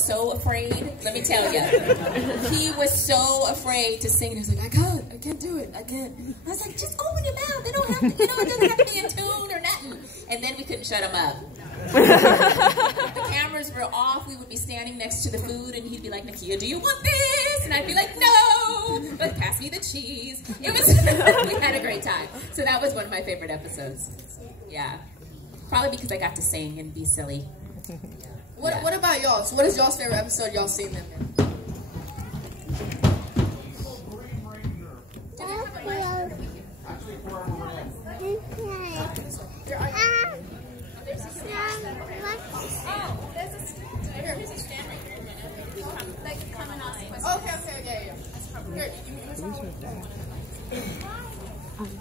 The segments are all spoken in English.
So afraid, let me tell you. He was so afraid to sing. He was like, I can't do it, I can't. I was like, just open your mouth. They don't have to, it doesn't have to be in tune or nothing. And then we couldn't shut him up. The cameras were off. We would be standing next to the food, and he'd be like, Nakia, do you want this? And I'd be like, no, but pass me the cheese. It was, we had a great time. So that was one of my favorite episodes. Yeah, probably because I got to sing and be silly. What about y'all? So what is y'all's favorite episode y'all seen them in?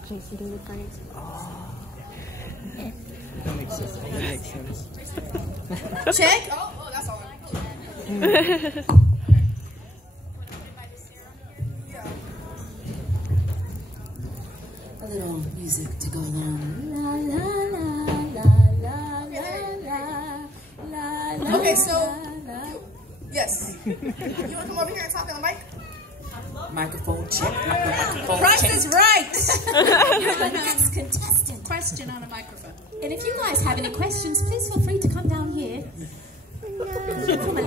Jason did it great. That makes sense. That makes sense. Check. Oh, that's all. A little music to go along. La la la la la la la. Okay, so yes. You want to come over here and talk on the mic? Microphone check. Microphone Price check. is right. You're the next contestant. Question on a microphone. And if you guys have any questions, please feel free to come down here. Come on.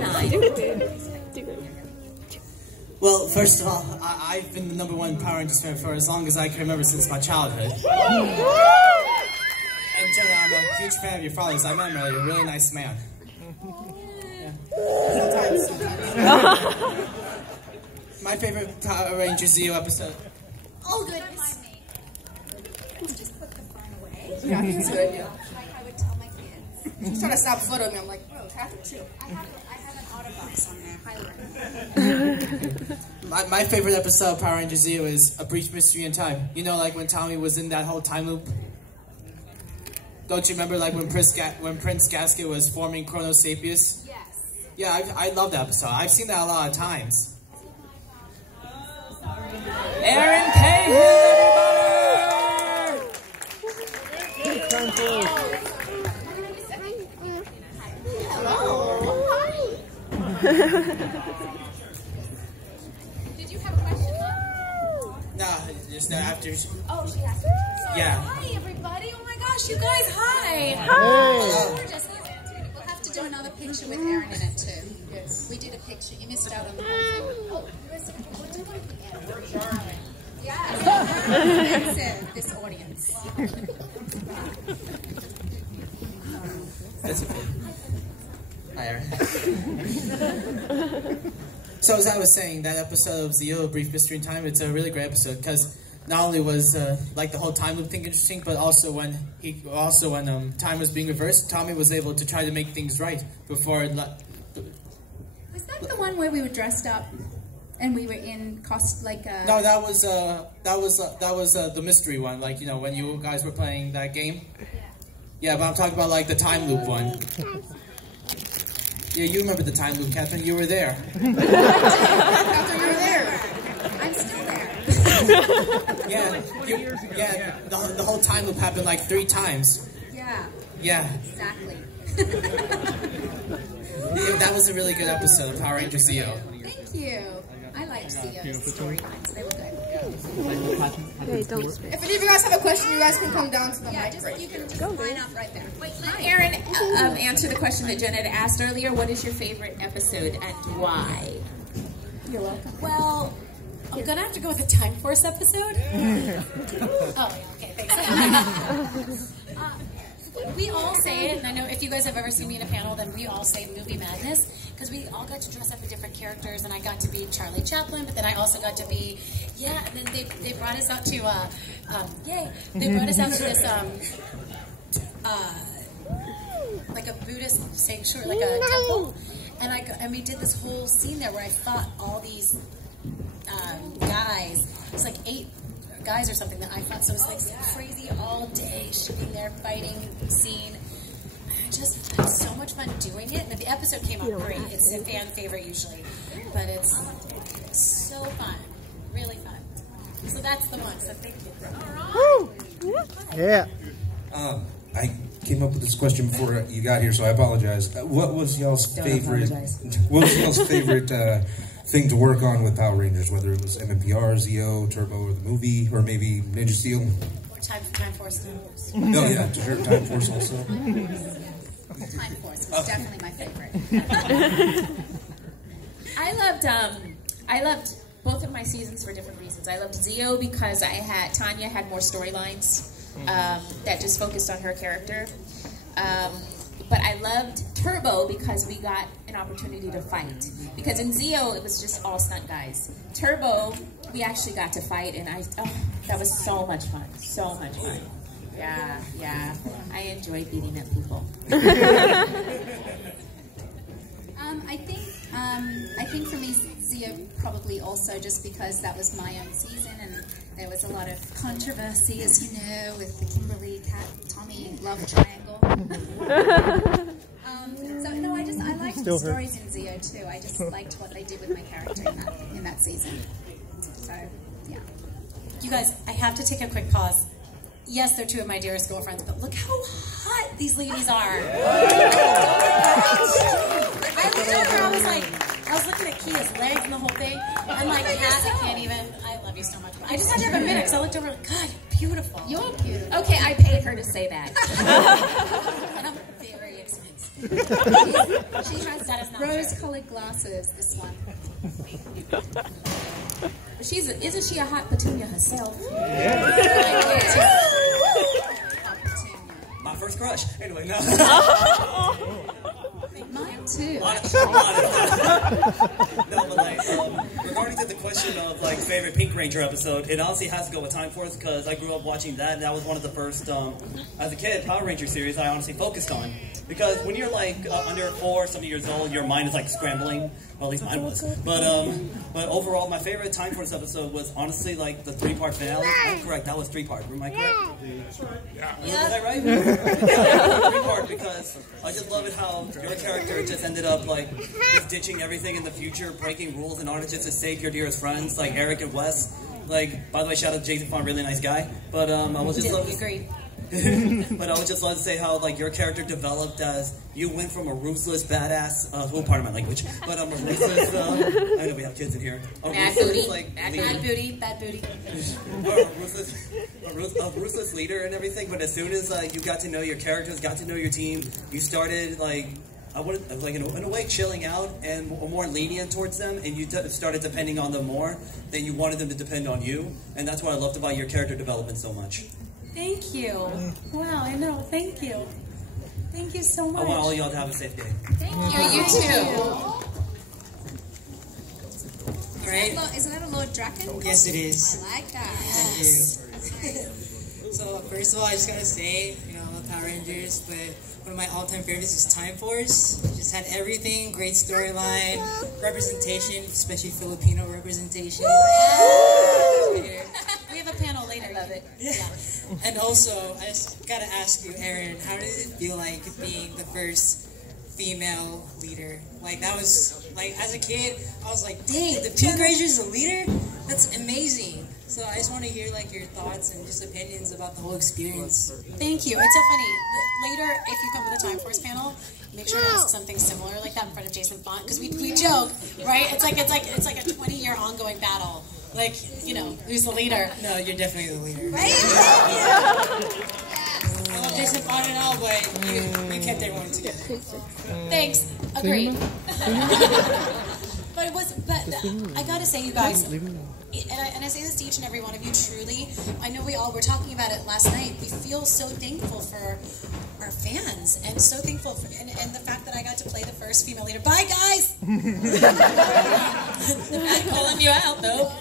Well, first of all, I've been the #1 Power Rangers fan for as long as I can remember, since my childhood. And Jenna, I'm a huge fan of your father's. I met him earlier. You're a really nice man. Yeah. Sometimes. My favorite Power Rangers Zeo episode. Oh, goodness. Just put the phone away. Yeah, he's good, yeah. Like I would tell my kids. He's trying to snap a photo of me. I'm like, bro, Catherine, too. I have an autobox on there. Highly recommend. My favorite episode of Power Rangers Zeo is A Brief Mystery in Time. You know, like when Tommy was in that whole time loop? Don't you remember, like when Prince Gasket was forming Chronosapius? Yes. Yeah, I love that episode. I've seen that a lot of times. Erin, Cahill, everybody! Did you have a question? No, just after. Oh, she asked. Yeah. Hi, everybody. Oh my gosh, you guys, hi. Hi. Gorgeous. We'll have to do another picture with Erin in it too. Yes. We did a picture. You missed out on the whole thing. Oh, you missed out. We'll do one at the end. Yeah. That's it. This audience. That's okay. Hi, Erin. So as I was saying, that episode of Zeo, A Brief Mystery in Time, it's a really great episode because not only was like the whole time loop thing interesting, but also when time was being reversed, Tommy was able to try to make things right before. Was that the one where we were dressed up and we were in No, that was the mystery one. Like, you know, when you guys were playing that game. Yeah, but I'm talking about like the time loop one. Yeah, you remember the time loop, Catherine. You were there. Catherine, you were there. I'm still there. The whole time loop happened like 3 times. Yeah. Yeah. Exactly. Yeah, that was a really good episode of Power Rangers Zeo. Thank you. I liked Theo's storylines. They were good. Hey, don't spit. If any of you guys have a question, you guys can come down to the mic. You can just line up right there. Wait, let Erin answer the question that Jenna had asked earlier. What is your favorite episode and why? You're welcome. Well, I'm gonna have to go with the Time Force episode. Oh, okay, thanks. We all say it, and I know if you guys have ever seen me in a panel, then we all say movie madness, because we all got to dress up as different characters, and I got to be Charlie Chaplin, but then I also got to be, and then they brought us out to, they brought us out to this, like a Buddhist sanctuary, like a temple, and we did this whole scene there where I fought all these guys. It's like 8 guys or something that I fought, so it was like crazy all day shooting there, fighting scene. I just had so much fun doing it, and the episode came out great. It's a fan favorite usually, but it's so fun, really fun. So that's the one. So thank you. Yeah. I came up with this question before you got here, so I apologize. What was y'all's favorite? What was y'all's favorite thing to work on with Power Rangers? Whether it was MMPR, Zeo, Turbo, or the movie, or maybe Ninja Steel. Or Time Force. No, yeah, sure, Time Force also. Time Force was definitely my favorite. I loved both of my seasons for different reasons. I loved Zeo because Tanya had more storylines that just focused on her character. But I loved Turbo because we got an opportunity to fight. Because in Zeo, it was just all stunt guys. Turbo, we actually got to fight, and that was so much fun. So much fun. Yeah. I enjoyed beating up people. I think for me, Zeo probably also just because that was my own season and there was a lot of controversy, as you know, with the Kimberly, Kat, Tommy love triangle. So no, I liked the stories in Zeo too. I just liked what they did with my character in that season. So yeah. You guys, I have to take a quick pause. Yes, they're two of my dearest girlfriends, but look how hot these ladies are. I was looking at Kia's legs and the whole thing. I'm like, Kat, I can't even. I love you so much. I just had to have a minute because I looked over like, God, you're beautiful. You're beautiful. Okay, I paid her to say that. And I'm very expensive. She has rose-colored glasses, this one. Isn't she a hot petunia herself? My first crush. Anyway, no. Mine too. No, but like, regarding to the question of like favorite Pink Ranger episode, it honestly has to go with Time Force because I grew up watching that, and that was one of the first, as a kid, Power Ranger series I honestly focused on. Because when you're like under 4 or something years old, your mind is like scrambling. Well, at least mine was. But overall, my favorite Time Force episode was honestly like the 3-part finale. I'm correct. That was 3-part. Am I correct? Yeah. Was that right? Yeah, 3-part because I just love it how your character just ended up like just ditching everything in the future, breaking rules in order just to save your dearest friends like Eric and Wes. Like, by the way, shout out to Jason Fawn, really nice guy. But I was just agreed. But I would just love to say how like your character developed as you went from a ruthless badass pardon my language, but a ruthless I know we have kids in here. Bad booty, bad booty. A ruthless leader and everything, but as soon as you got to know your characters, got to know your team, you started like in a way chilling out and more lenient towards them, and you started depending on them more than you wanted them to depend on you, and that's what I loved about your character development so much. Thank you. Wow, I know. Thank you. Thank you so much. I want all y'all to have a safe day. Thank you. You too. All right. Isn't that a Lord Draken? Yes, it is. I like that. Yes. So first of all, I just gotta say, I love Power Rangers, but one of my all-time favorites is Time Force. It just had everything, great storyline, representation, especially Filipino representation. We have a panel later. I love it. Yeah. And also, I just gotta ask you, Erin, how did it feel like being the first female leader? Like, that was, like, as a kid, I was like, dang, the Pink Ranger's a leader? That's amazing. So I just want to hear, like, your thoughts and just opinions about the whole experience. Thank you. It's so funny. Later, if you come to the Time Force panel, make sure to ask something similar like that in front of Jason Font, because we joke, right? It's like a 20-year ongoing battle. Like, who's the leader? No, you're definitely the leader. Right? I love Jason Font and all, but you kept everyone together. Thanks. Agreed. But I gotta say, you guys, and I say this to each and every one of you, truly, I know we all were talking about it last night. We feel so thankful for our fans, and so thankful for, and the fact that I got to play the first female leader. Bye, guys! I'm calling you out, though.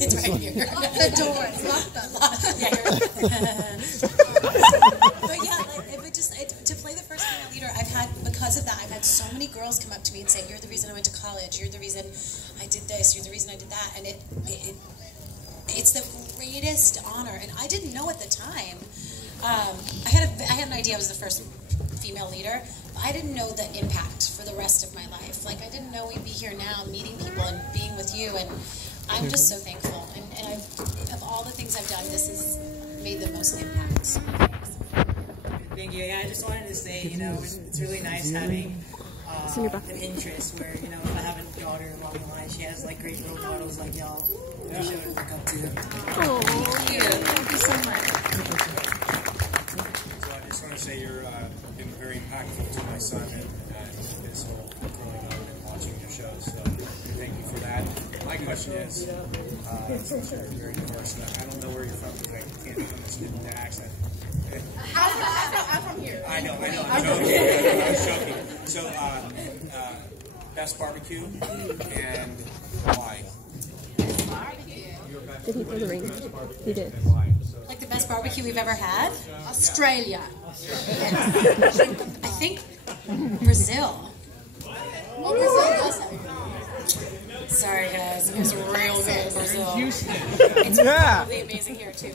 It's right here. Lock the doors. Lock them. But yeah, to play the first female leader, because of that, I've had so many girls come up to me and say, you're the reason I went to college, you're the reason I did this, you're the reason I did that, and it's the greatest honor, and I didn't know at the time. I had an idea I was the first female leader, but I didn't know the impact for the rest of my life. Like, I didn't know we'd be here now, meeting people and being with you, and I'm just so thankful, and of all the things I've done, this has made the most impact. So, thanks. Thank you. Yeah, I just wanted to say, you know, it's really nice having an interest where, you know, if I have a daughter along the line, she has like great role models like y'all who show to look up to. Oh, thank you. Thank you so much. So I just want to say you're been very impactful to my son and his whole growing up and watching your shows. So thank you for that. My question is, since you're very diverse, and I don't know where you're from because I can't understand the accent. I'm from here. I know. I'm joking. So, best barbecue and why? Did he throw the ring? He did. Like the best barbecue we've ever had? Australia. I think Brazil. Oh, Brazil does have Sorry guys, it was real good in Brazil. It's probably amazing here too.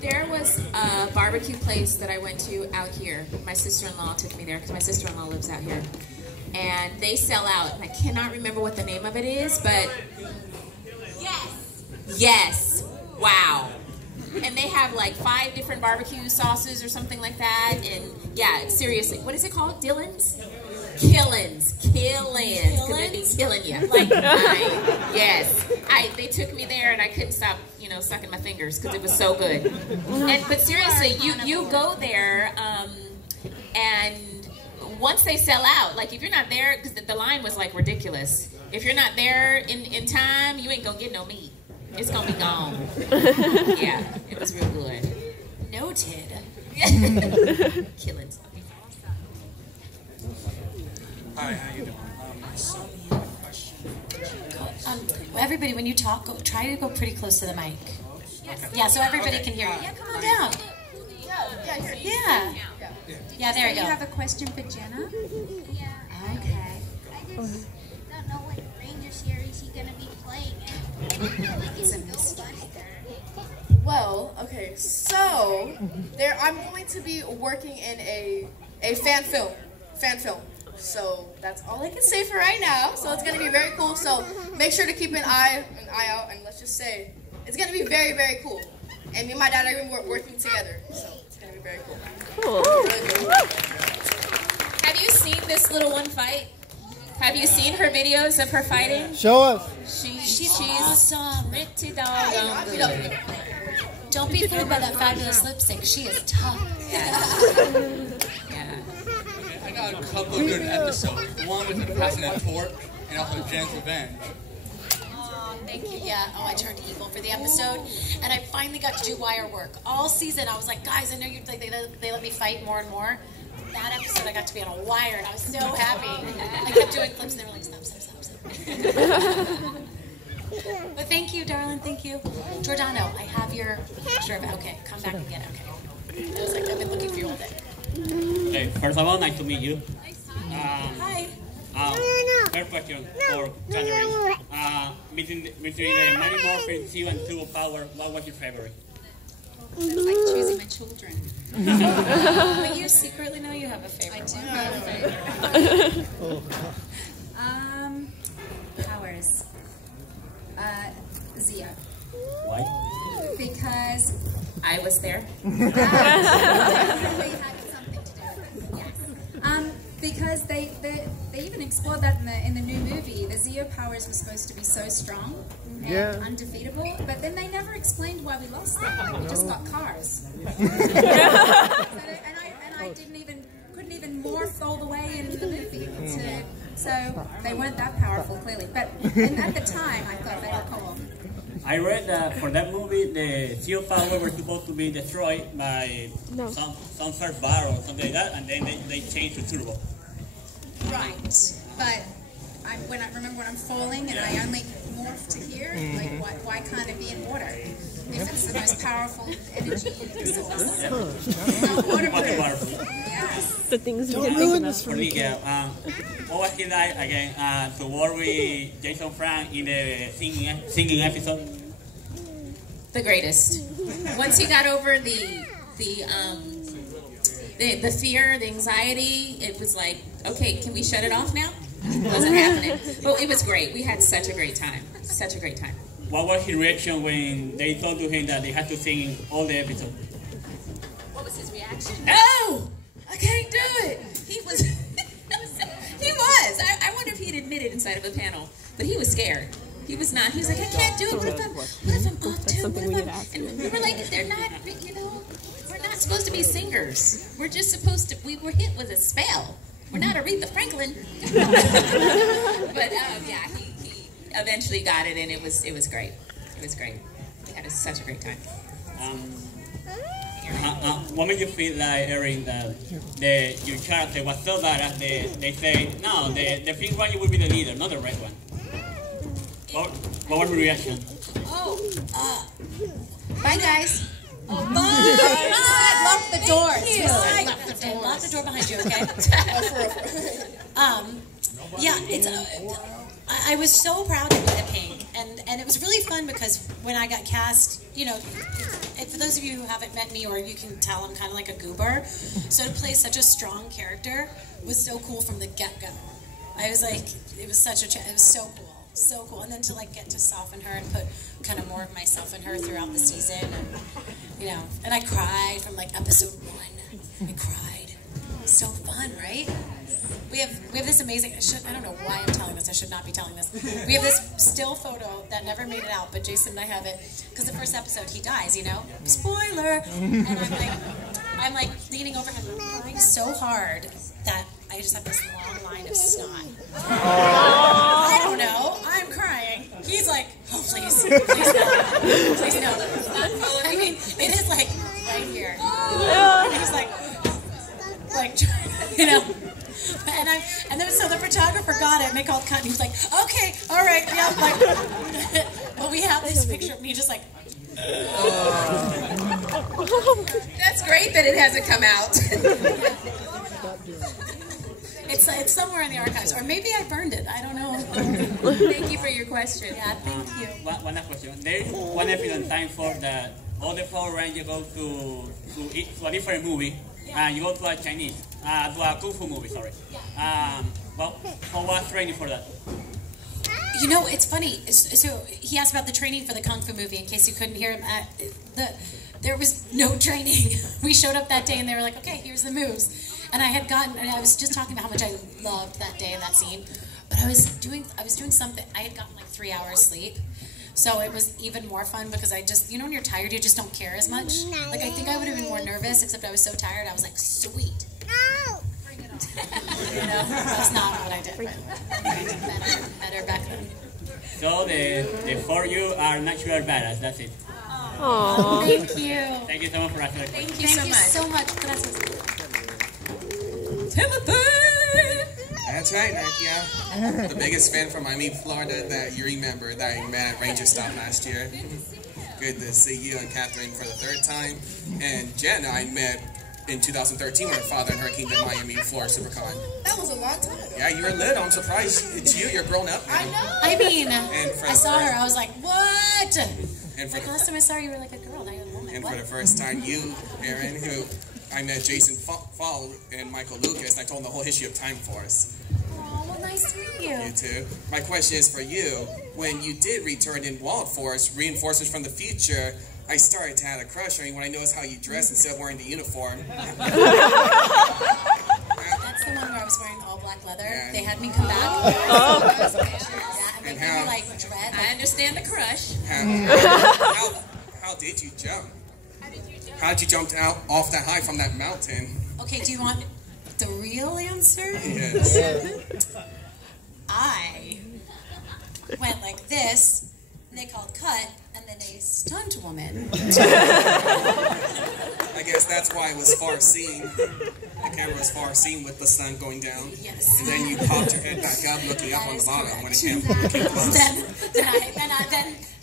There was a barbecue place that I went to out here. My sister-in-law took me there because my sister-in-law lives out here. And they sell out. And I cannot remember what the name of it is, but... Yes. Wow. And they have like 5 different barbecue sauces or something like that. And yeah, seriously. What is it called? Dillon's? Killins. Because they be killing you. Like, yes. They took me there and I couldn't stop, you know, sucking my fingers because it was so good. But seriously, you go there and once they sell out, like if you're not there, because the line was like ridiculous. If you're not there in time, you ain't gonna get no meat. It's gonna be gone. Yeah, it was real good. Noted. Killins. Hi, how you doing? My son had a question. Everybody, when you talk, try to go pretty close to the mic. Yeah, so everybody can hear you. Yeah, come on down. Yeah, there you go. You have a question for Jenna? Yeah. Okay. I just don't know what Ranger series you're going to be playing in. It's a Ghostbuster. Well, okay, so I'm going to be working in a fan film. So that's all I can say for right now. So it's going to be very cool. So make sure to keep an eye out, and let's just say it's going to be very, very cool. And me and my dad are even working together. So it's going to be very cool. Have you seen this little one fight? Have you seen her videos of her fighting? Show us. She's awesome. Pretty doggone good. Don't be fooled by that fabulous lipstick. She is tough. Yeah. I got a couple of good episodes. One was the Pasadena Torque, and also Jen's Revenge. Oh, thank you. Yeah. Oh, I turned evil for the episode, and I finally got to do wire work all season. I was like, guys, I know you like they let me fight more and more. That episode, I got to be on a wire, and I was so happy. I kept doing clips, and they were like, stop. But thank you, darling. Thank you, Giordano. I have your picture of it. Okay, come back and get it. Okay. I was like, I've been looking for you all day. Okay, first of all, nice to meet you. Hi. First question for Catherine. Between the Mighty Morphin Season 2 of Power, what was your favorite? That's like choosing my children. But you secretly know you have a favorite. I do have a favorite. Powers. Zia. Why? Because I was there. definitely had something to do with it. Yes. Because they even explored that in the new movie. The Zeo powers were supposed to be so strong and undefeatable, but then they never explained why we lost them. Like we just got cars. I couldn't even morph all the way into the movie. So they weren't that powerful, clearly. But at the time, I thought they were cool. I read that for that movie, the Zeo power were supposed to be destroyed by some third bar or something like that, and then they changed to turbo. Right, but I remember when I'm falling and I only morph to here, like why can't it be in water? If it's the most powerful energy source. Waterproof. Yes. The things we can think about. For Miguel, what was it like again to work with Jason Frank in the singing episode? The greatest. Once he got over the fear, the anxiety, it was like, okay, can we shut it off now? It wasn't happening. But it was great. We had such a great time. Such a great time. What was his reaction when they told to him that they had to sing all the episode? What was his reaction? No! I can't do it. He was, he was. I wonder if he'd admitted inside of a panel, but he was scared. He was not. He was like, I can't do it. What if I'm off too? What if I'm... And we were like, they're not, you know, we're not supposed to be singers. We're just supposed to, we were hit with a spell. We're not Aretha Franklin. But yeah, he eventually got it, and it was great. It was great. We had such a great time. What made you feel like, Erin, that your character was so badass? They say, no, the pink one will be the leader, not the red one. What was your reaction? Oh, bye, guys. Oh, bye. Lock the door. Lock the door behind you, okay? Yeah, it's. I was so proud to be the pink, and it was really fun because when I got cast, you know, for those of you who haven't met me, or you can tell I'm kind of like a goober, so to play such a strong character was so cool from the get-go. I was like, it was such a, it was so cool. So cool, and then to like get to soften her and put kind of more of myself in her throughout the season, and you know, and I cried from like episode 1. I cried. So fun, right? We have this amazing. I don't know why I'm telling this. I should not be telling this. We have this still photo that never made it out, but Jason and I have it because the first episode he dies. You know, spoiler. And I'm like leaning over him, crying so hard that I just have this long line of snot. I don't know. I'm crying. He's like, oh, please no. Please no. I mean, it is like right here. And he's like, you know. And then so the photographer got it, and they called cut, and he was like, okay, all right, yeah, like, but we have this picture of me just like. That's great that it hasn't come out. It's somewhere in the archives, or maybe I burned it. I don't know. Thank you for your question. Yeah, thank you. One question. There is one episode in time for that all the Power Rangers go to a different movie, and you go to a Chinese, to a Kung Fu movie, sorry. Well, how was training for that? You know, it's funny. So he asked about the training for the Kung Fu movie, in case you couldn't hear him. There was no training. We showed up that day, and they were like, okay, here's the moves. And I was just talking about how much I loved that day and that scene. But I was doing something. I had gotten like 3 hours sleep. So it was even more fun because I just, you know, when you're tired, you just don't care as much. Like, I think I would have been more nervous, except I was so tired. I was like, sweet. You know, that's not what I did. But I did better back then. So the 4 of you are natural badass. That's it. Aww. Thank you. Thank you so much for asking. Thank you so much. Gracias. That's right, Nakia. The biggest fan from Miami, Florida that you remember that I met at Ranger Stop last year. Good to see you and Catherine for the 3rd time. And Jenna I met in 2013 with her father and her Kingdom Miami Florida Supercon. That was a long time ago. Yeah, you were little. I'm surprised it's you. You're grown up now. I know. I mean, I saw her. I was like, what? And for like, last time I saw her, you were like a girl. Now you're a woman. And what? for the first time, you, Erin, who I met Jason Fall and Michael Lucas, and I told them the whole history of Time Force. Oh, well, nice to meet you. You too. My question is for you. When you did return in Wild Force, Reinforcements from the Future, I started to have a crush on you when I noticed how you dressed instead of wearing the uniform. That's the one where I was wearing all black leather. Yeah. They had me come back. And how? Like, dread. I understand the crush. How did you jump? How did you jump out off that high from that mountain? Okay, do you want the real answer? Yes. I went like this, and they called cut, and then a stunt woman. I guess that's why it was far seen. The camera was far seen with the sun going down. Yes. And then you popped your head back up, looking up on the bottom when it came close.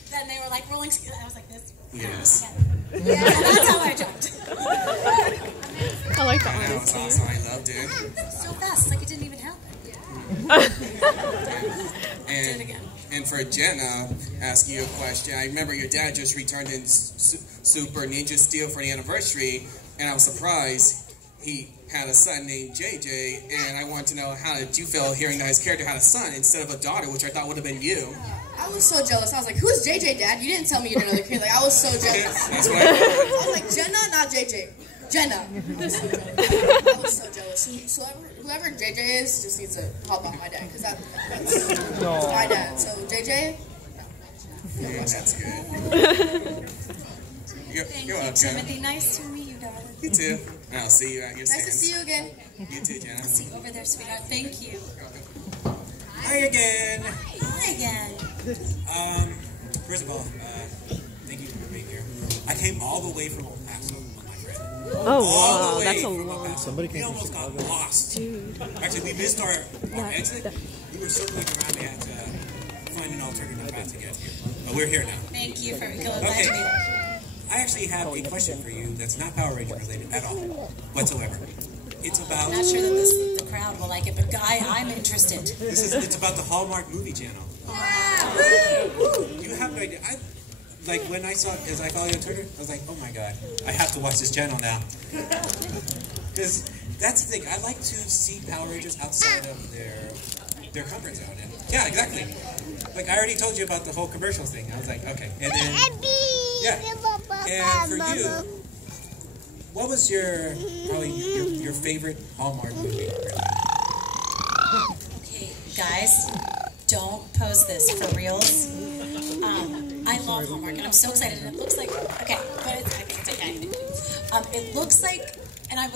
Then they were like rolling. I was like this. Yes. Yeah, that's how I jumped. I like that. That was awesome. I loved it. So fast, like it didn't even happen. And for Jenna, ask you a question. I remember your dad just returned in Super Ninja Steel for the anniversary, and I was surprised he had a son named JJ, and I want to know, how did you feel hearing that his character had a son instead of a daughter, which I thought would have been you? I was so jealous. I was like, who's JJ, Dad? You didn't tell me you had another kid. Like, I was so jealous. That's what I was like, Jenna, not JJ. Jenna. I was so jealous. Whoever JJ is just needs to hop on my dad, because that's my dad. So JJ? Yeah, that's good. Thank You're you, welcome. Timothy. Nice to meet you, darling. You too. And I'll see you at your Nice to see you again. You too, Jenna. See you over there, sweetheart. Thank you. Hi again. Hi again. First of all, thank you for being here. I came all the way from El Paso with my friend. Oh, wow, that's a long. Somebody came from Chicago. We almost got lost. Actually, we missed our exit. We were circling around. We had to find an alternative path to get here. But we're here now. Thank you for going Okay. to me. I actually have a question for you that's not Power Ranger related at all, whatsoever. It's about. I'm not sure that the crowd will like it, but I'm interested. It's about the Hallmark movie channel. You have no idea. Like when I saw, because I follow you on Twitter, I was like, oh my god, I have to watch this channel now. Because that's the thing, I like to see Power Rangers outside of their comfort zone. And yeah, exactly. Like I already told you about the whole commercial thing. I was like, okay. And then, yeah. And for you, what was probably your favorite Hallmark movie? Okay, guys, don't post this for reals. I love Hallmark, and I'm so excited. And it looks like okay, but I think it's okay. It looks like, and I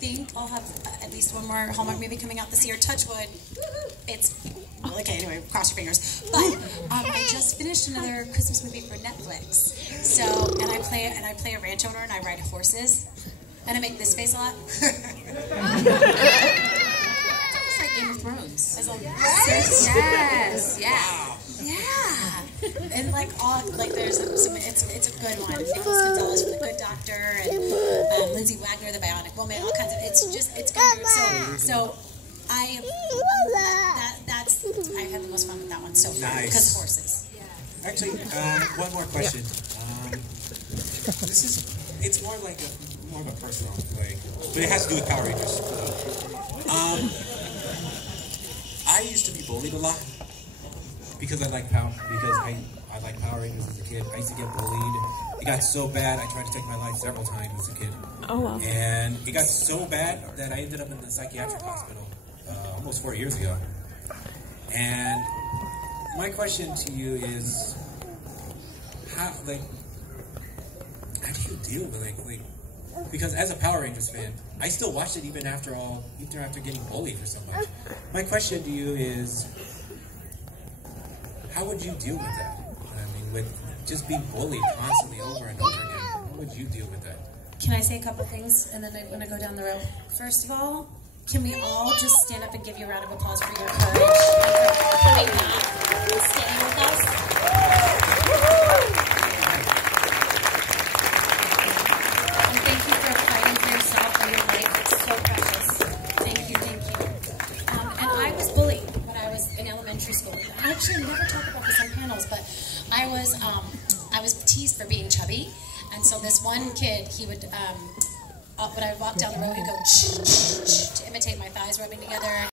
think I'll have at least one more Hallmark movie coming out this year. Touch wood. It's okay. Anyway, cross your fingers. But I just finished another Christmas movie for Netflix. So, and I play a ranch owner, and I ride horses, and I make this face a lot. It's like Game of Thrones. It's like, Yes. Yeah. yeah. And like there's some, it's a good one. Nicholas Gonzalez from The Good Doctor, and Lindsay Wagner, The Bionic Woman, all kinds of. It's good. So I had the most fun with that one so far because horses. Actually, one more question. It's more of a personal thing, but it has to do with Power Rangers. I used to be bullied a lot because I like Power Rangers as a kid. I used to get bullied. It got so bad, I tried to take my life several times as a kid. Oh, wow. And it got so bad that I ended up in the psychiatric hospital almost 4 years ago. And my question to you is, how do you deal with because as a Power Rangers fan, I still watched it even after getting bullied for so much. My question to you is, how would you deal with that? I mean, with just being bullied constantly over and over again, how would you deal with that? Can I say a couple things, and then I'm going to go down the road? First of all, can we all just stand up and give you a round of applause for your courage and for coming back and staying with us? And thank you for fighting for yourself and your life. It's so precious. Thank you. And I was bullied when I was in elementary school. I actually never talk about this on panels, but I was teased for being chubby. And so this one kid, he would, when I walked down the road, he'd go to imitate my thighs rubbing together.